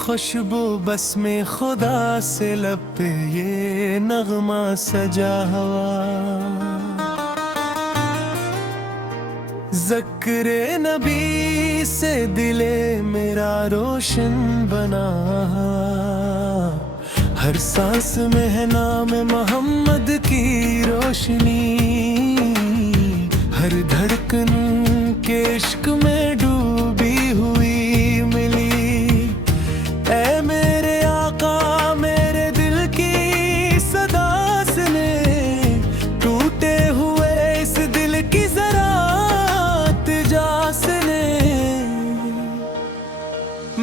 खुशबू बस में खुदा से लब पे ये नगमा सजा हवा। ज़िक्रे नबी से दिले मेरा रोशन बना, हर सांस में है नाम मोहम्मद की रोशनी। हर धड़कन के इश्क में डूबी हुई मिली। ऐ मेरे आका मेरे दिल की सदा सुने, टूटे हुए इस दिल की जरा तिजा सुने।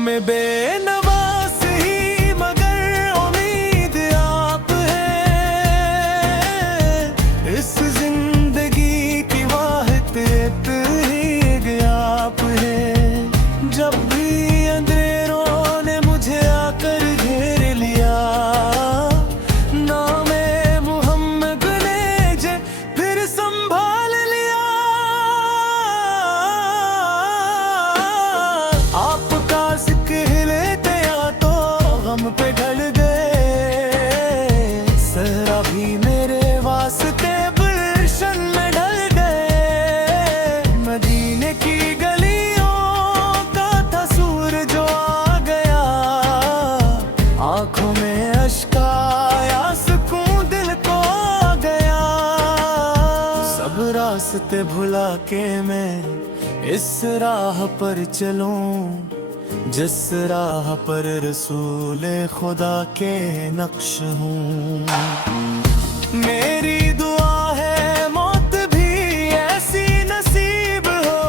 मैं बेनवास ही मगर उम्मीद आप है, इस जिंदगी की वाहिद ही आप है। जब भी अंधेरों ने मुझे आकर घेर लिया, नामे मोहम्मद ने जे फिर संभाल लिया। आपका जिक्र लेते या तो गम पे ढल गए, सहरा भी मेरे वास्ते गुलशन में ढल गए। मदीने की गलियों का था सूरज जो आ गया, आंखों में अश्क आया सुकून दिल को आ गया। सब रास्ते भुला के मैं इस राह पर चलूं, जिस राह पर रसूल खुदा के नक्श हूँ। मेरी दुआ है मौत भी ऐसी नसीब हो,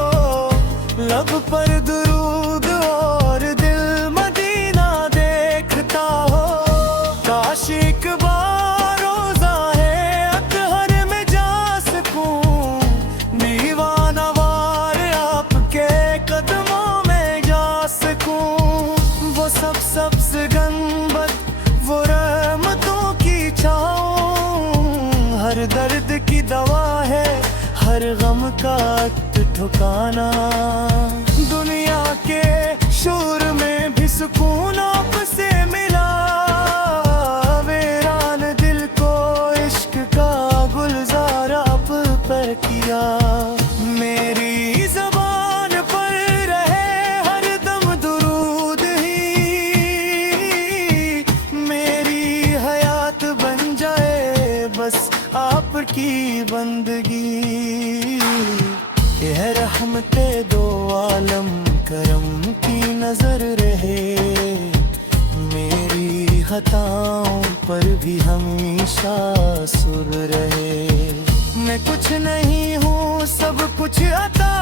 लब पर दुरूद और दिल मदीना देखता हो। काश एक बार रोज़ा है अतहर में जा सकूं, दीवाना वार आपके कदमों में जा सकूं। वो सब्ज़ गंबद वो रहमतों की छाँव, हर दर्द की दवा है हर गम का ठिकाना। दुनिया के शोर में भी सुकून आपसे मिला, वीरान दिल को इश्क का गुलजार आप पर किया। मेरी ज़बान पर रहे हर दम दुरूद ही, मेरी हयात बन जाए बस आपकी बंदगी। यह रहमते दो आलम करम की नजर रहे, मेरी खताओं पर भी हमेशा सुर रहे। मैं कुछ नहीं हूँ सब कुछ अता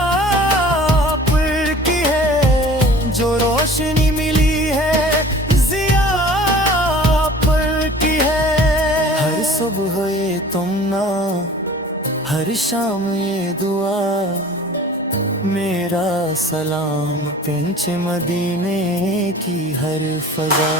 आप की है, जो रोशनी मिली है ज़िया आप की है। हर सुबह ये तुम ना, हर शाम ये दुआ, मेरा सलाम पिंच मदीने की हर फजा।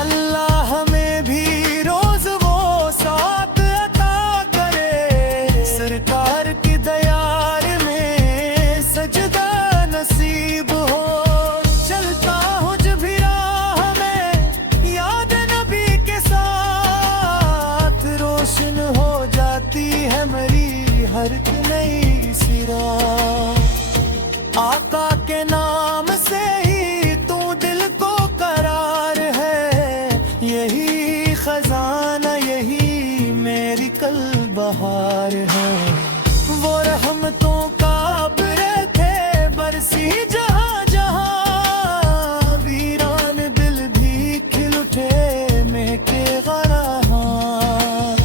अल्लाह हमें भी रोज वो साथ अता करे, सरकार की दयार में सजदा नसीब हो। चलता हूँ जब भी राह में याद नबी के साथ, रोशन हो जाती है मेरी हर नई सिरा। आका के नाम से ही तू दिल को करार है, यही खजाना यही मेरी कल बहार है। वो रहमतों का अब्र थे बरसी जहाँ जहाँ, वीरान दिल भी खिल उठे महके गराहां।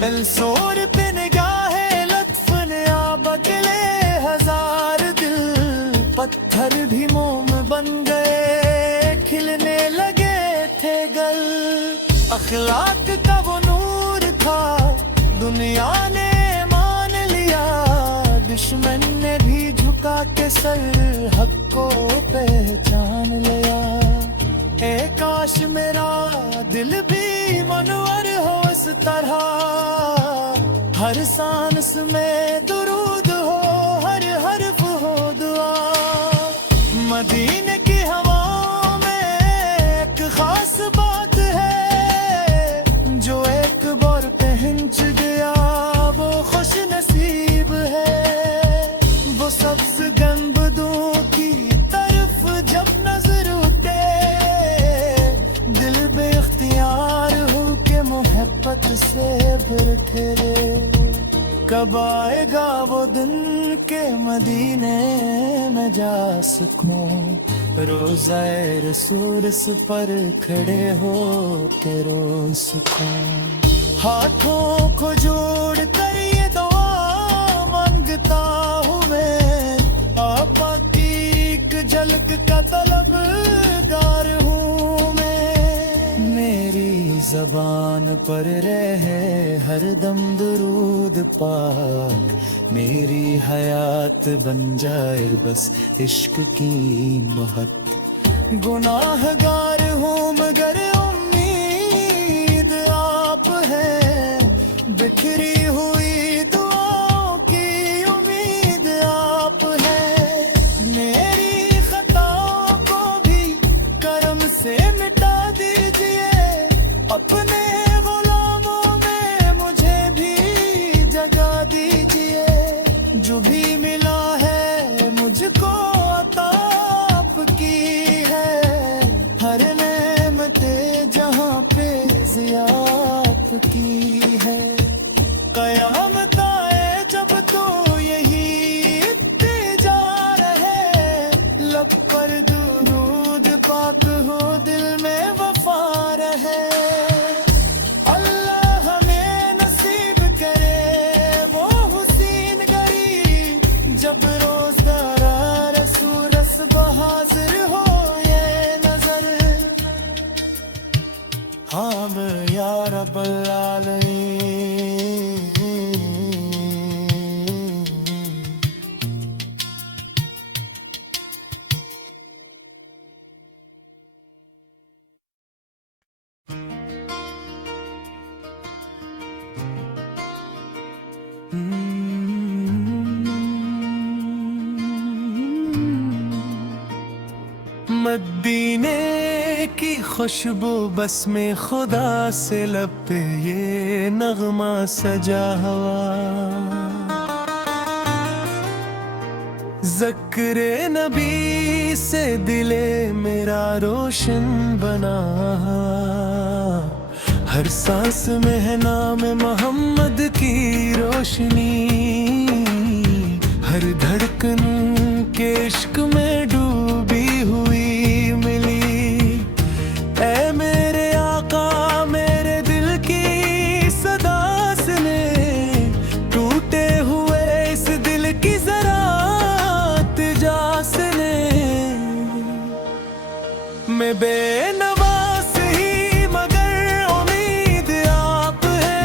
दिलसोर पे निगाहे लत्फ ने आ बदले हजार दिल, पत्थर भी मोम बन गए खिलने लगे थे गल। अखलाक का वो नूर था दुनिया ने मान लिया, दुश्मन ने भी झुका के सर हक को पहचान लिया। ए काश मेरा दिल भी मनवर हो इस तरह, हर सांस में दुरूद हो हर हर्फ हो दुआ। मदीने की हवाओं में कब आएगा वो दिन के मदीने में जा सकूं, रोज़ाए रसूल पर खड़े हो के रो सकूं। हाथों को जोड़ कर ये दुआ मांगता हूँ मैं, आपा की एक झलक का तलबगार हूँ मैं। मेरी ज़बान पर रहे हरदम दुरूद पाक, मेरी हयात बन जाए बस इश्क की महक। गुनाहगार हूँ मगर उम्मीद आप है, बिखरी हुई दुआओं की उम्मीद आप है। मेरी खताओं को भी करम से मिटा दीजिए, अपने गुलामों में मुझे भी जगा दीजिए। जो भी मिला है मुझको अता आपकी है, हर नेमते जहाँ पे ज़िया आपकी है। क़यामत आए जब तो यही इत्तिजा रहे, लब पर दुरूद पाक हो दिल में वफा रहे। अल्लाह हमें नसीब करे वो हुसीन गरी, जब रोज़ दरा रसूल हाज़िर हो ये नजर। हाँ या रब्बल आलमीन। मदीने की खुशबू बस में खुदा से लब पे ये नगमा सजा हवा, ज़िक्रे नबी से दिले मेरा रोशन बना। हर सांस में है नाम मोहम्मद की रोशनी, हर धड़कन के इश्क में डूबी हुई मिली। ऐ मेरे आका मेरे दिल की सदा सुने, टूटे हुए इस दिल की जरा तिजा सुने। मैं बेनवास ही मगर उम्मीद आप है,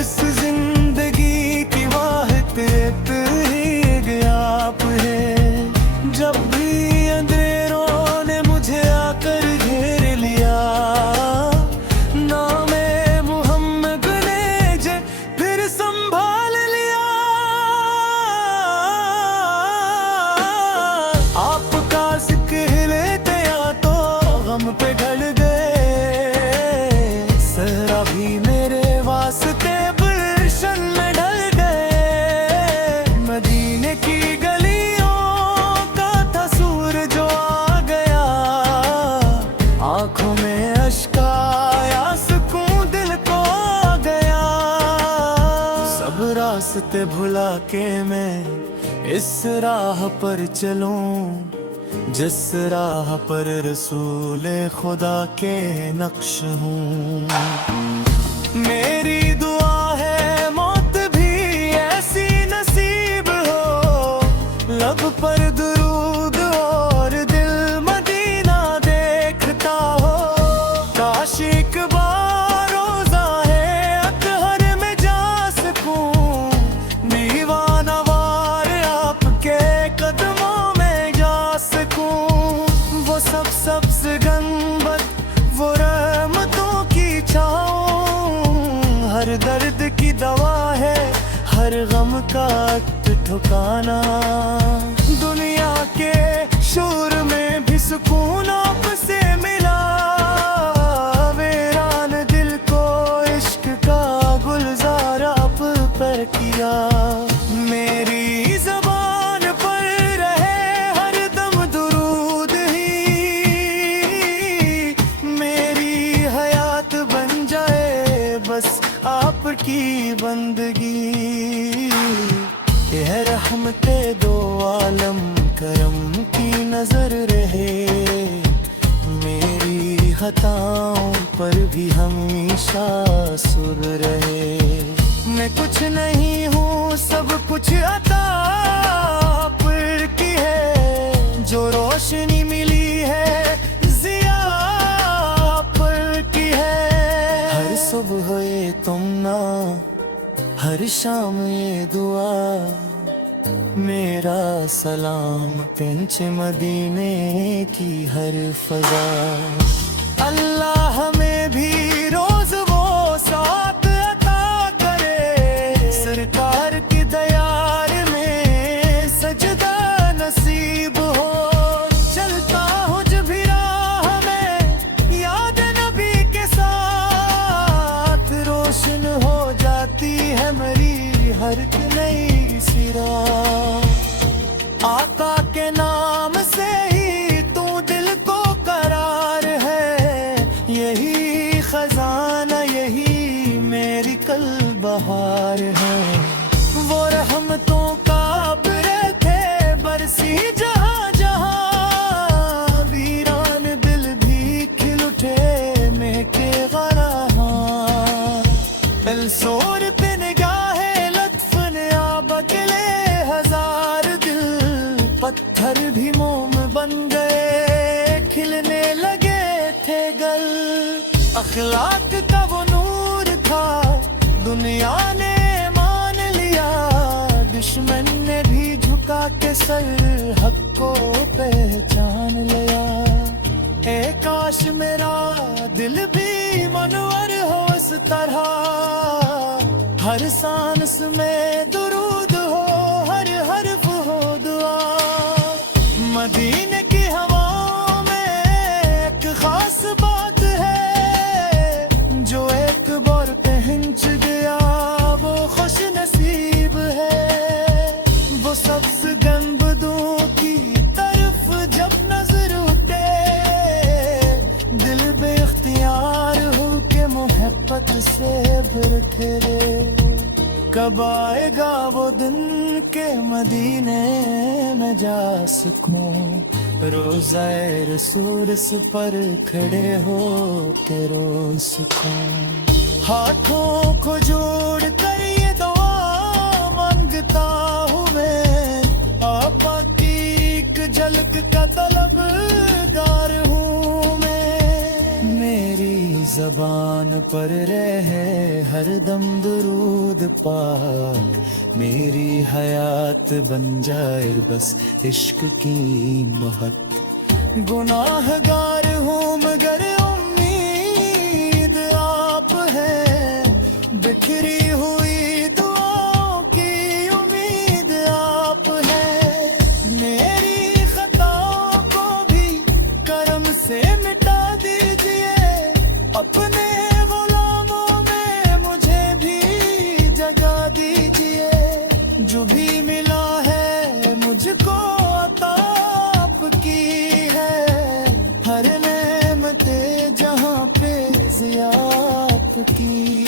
इस जिंदगी की वाहिद ही आप है। जब भी अंधेरों ने मुझे आकर घेर लिया, नामे मोहम्मद ने जे फिर संभाल लिया। आपका जिक्र लेते या तो गम पे ढल गए, सहरा भी मेरे वास्ते गुलशन में ढल गए। मदीने की गलियों का था सूर जो आ गया, आंखों में अश्क आया सुकून दिल को आ गया। सब रास्ते भुला के मैं इस राह पर चलूं, जिस राह पर रसूल खुदा के नक्श हूँ। मेरी दुआ है मौत भी ऐसी नसीब हो, लब पर दुरूद और दिल मदीना देखता हो। काश एक बार रोज़ा है अतहर में जा सकूं, दीवाना वार आपके कदमों में जा सकूं। वो सब सब्ज़ गंबद वो रहमतों की छाँव, हर दर्द की दवा है हर गम का ठिकाना। दुनिया के शोर में भी सुकून आपसे मिला, वीरान दिल को इश्क का गुलजार आप पर किया। मेरी ज़बान पर रहे हरदम दुरूद ही, मेरी हयात बन जाए बस आप की बंदगी। यह रहमते दो आलम करम की नजर रहे, मेरी खताओं पर भी हमेशा सुर रहे। मैं कुछ नहीं हूँ सब कुछ अता पर की है, जो रोशनी मिली है जिया पर की है। हर सुबह ये तुमना, हर शाम ये दुआ, मेरा सलाम पिंच मदीने की हर फजा। अल्लाह हमें भी रोज वो साथ अता करे, सरकार की दयार में सजदा नसीब हो। चलता हूँ जब भी राह में, याद नबी के साथ रोशन हो जाती है मेरी हर एक नई सिरा। आका के नाम से ही तू दिल को करार है, यही खजाना यही मेरी कल बहार है। वो रहमतों का अब्र थे बरसी जहां जहां, वीरान दिल भी खिल उठे महके गराहां। एलसोर पे निगाहे लत्फ ने आ बदले हजार दिल, पत्थर भी मोम बन गए खिलने लगे थे गल। अखलाक का वो नूर था दुनिया ने मान लिया, दुश्मन ने भी झुका के सर हक को पहचान लिया। ए काश मेरा दिल भी मनवर हो इस तरह, हर सांस में दुरूद हो, हर हर्फ हो दुआ। मदीने की हवाओं में एक खास बात है, जो एक बार पहुंच गया वो खुश नसीब है। वो सब्ज गंबदों की तरफ जब नजर उठे, दिल बेख्तियार हो के मोहब्बत से भर ठहरे। कब आएगा वो दिन के मदीने में जा सकूं, रोज़ाए रसूल पर खड़े हो के रो सकूं। हाथों को जोड़ कर ये दुआ मांगता हूँ मैं, आपा की एक झलक का तलबगार हूँ मैं। मेरी ज़बान पर रहे हर दम दुरूद पाक, मेरी हयात बन जाए बस इश्क की महक। गुनाहगार हूँ मगर उम्मीद आप है, बिखरी हुई दुआओं की उम्मीद आप है। मेरी खताओं को भी करम से मिटा दीजिए, अपने गुलामों में मुझे भी जगा दीजिए। जो भी मिला है मुझको अता आपकी है, हर नेमते जहां पे ज़िया आपकी